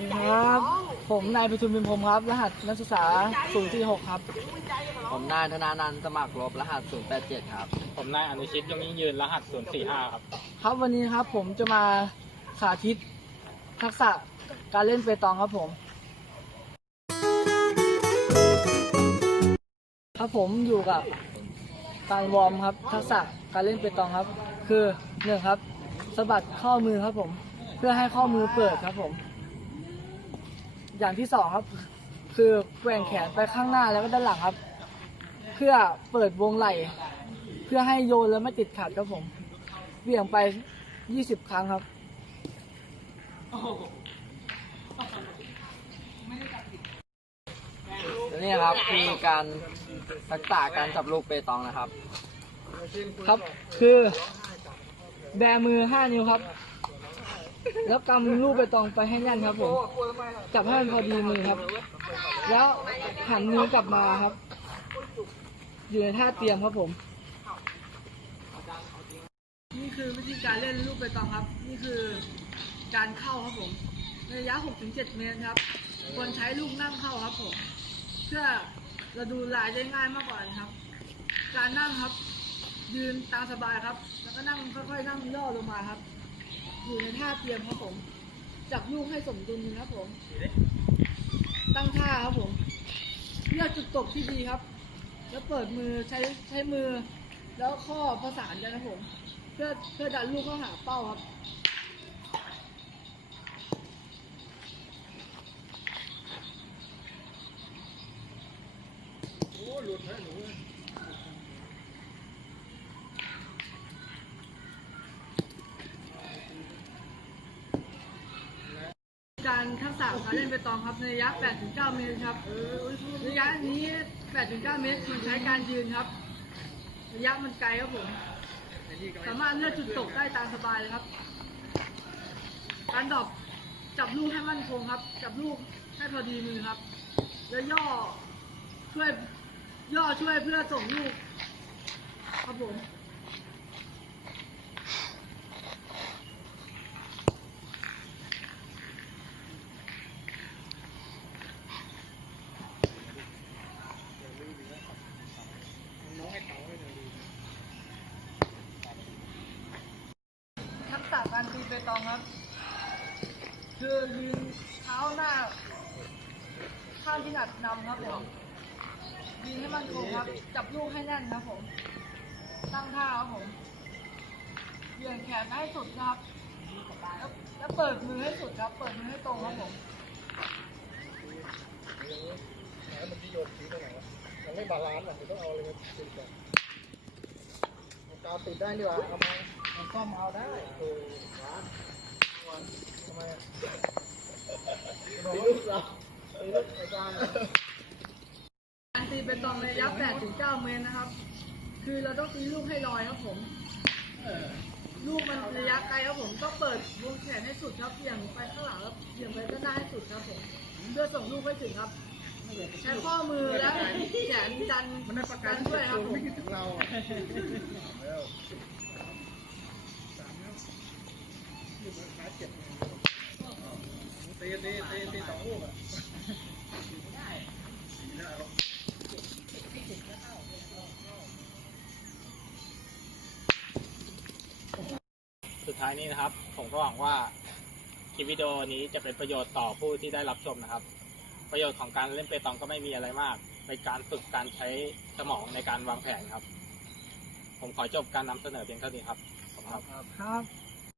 วัสดีครับ ผมนายพิทูลบินพรหมครับ รหัสนักศึกษา046ครับ ผมนายธนานันท์สมัครลบรหัส 087 ครับ ผมนายอนุชิตยงยิ่งยืนรหัส 045 ครับ ครับวันนี้ครับผมจะมาสาธิตทักษะการเล่นเปตองครับผม ครับผมอยู่กับการวอร์มครับ ทักษะการเล่นเปตองครับ คือหนึ่งครับสะบัดข้อมือครับผม เพื่อให้ข้อมือเปิดครับผม อย่างที่สองครับ คือแกว่งแขนไปข้างหน้าแล้วก็ด้านหลังครับ เพื่อเปิดวงไหล่เพื่อให้โยนแล้วไม่ติดขัดครับผมเบี่ยงไป20ครั้งครับนี่ครับมีการทักษะการจับลูกเปตองนะครับ ครับ คือ แบมือ5นิ้วครับ แล้วกำลูกไปตองไปให้แน่นครับผมจับให้มันพอดีมือครับ แล้วหันนิ้วกลับมาครับ อยู่ในท่าเตรียมครับผม นี่คือวิธีการเล่นลูกไปตองครับ นี่คือการเข้าครับผมในระยะ 6-7 เมตรครับควรใช้ลูกนั่งเข้าครับผม เพื่อเราดูลายได้ง่ายมากกว่านครับ การนั่งครับ ยืนตามสบายครับ แล้วก็นั่งค่อยๆนั่งย่อลงมาครับ อยู่ในท่าเตรียมครับผม จับลูกให้สมดุลนะครับผม ตั้งท่าครับผมเลือกจุดตกที่ดีครับ แล้วเปิดมือใช้ใช้มือ แล้วข้อประสานกันนะครับผม เพื่อเพื่อดันลูกเข้าหาเป้าครับการ ทักษะการเล่นเปตองครับในระยะ 8-9 เมตรครับ ระยะนี้ 8-9 เมตรควรใช้การยืนครับ ระยะมันไกลครับผม สามารถเลือกจุดตกได้ตามสบายเลยครับ การดรอปจับลูกให้มั่นคงครับ จับลูกให้พอดีมือครับ แล้วย่อช่วยย่อช่วยเพื่อส่งลูกครับผม ทั กษะการตีเปตองครับคือยืนเท้าหน้า ข้างที่หนัดนำครับผมยืนให้มันคงครับ จับลูกให้แน่นครับผม ตั้งท่าครับผมเบี่ยงแขนให้สุดครับแล้วแล้วเปิดมือให้สุดครับ เปิดมือให้ตรงครับผมมันไม่บาลานซ์อะคุณต้องเอาอะไรมาติดก่อนกาวติดได้ดีกว่าเอามา ซ่อมเอาได้การตีเป็นตองในระยะ8ถึง9เมตรนะครับ คือเราต้องตีลูกให้ลอยครับผมลูกมันระยะไกลครับผมต้องเปิดวงแขนให้สุดครับเบี่ยงไปข้างหลังแล้วเบี่ยงไปด้านหน้าให้สุดครับผมเพื่อส่งลูกให้ถึงครับใช้ข้อมือและแขนดันมันได้ประกันด้วยครับผม ตีตีตีตีสองลูกอะสุดท้ายนี้นะครับ ผมก็หวังว่าคลิปวิดีโอนี้จะเป็นประโยชน์ต่อผู้ที่ได้รับชมนะครับ ประโยชน์ของการเล่นเปตองก็ไม่มีอะไรมากเป็นการฝึกการใช้สมองในการวางแผนครับ ผมขอจบการนำเสนอเพียงเท่านี้ครับขอบคุณครับครับ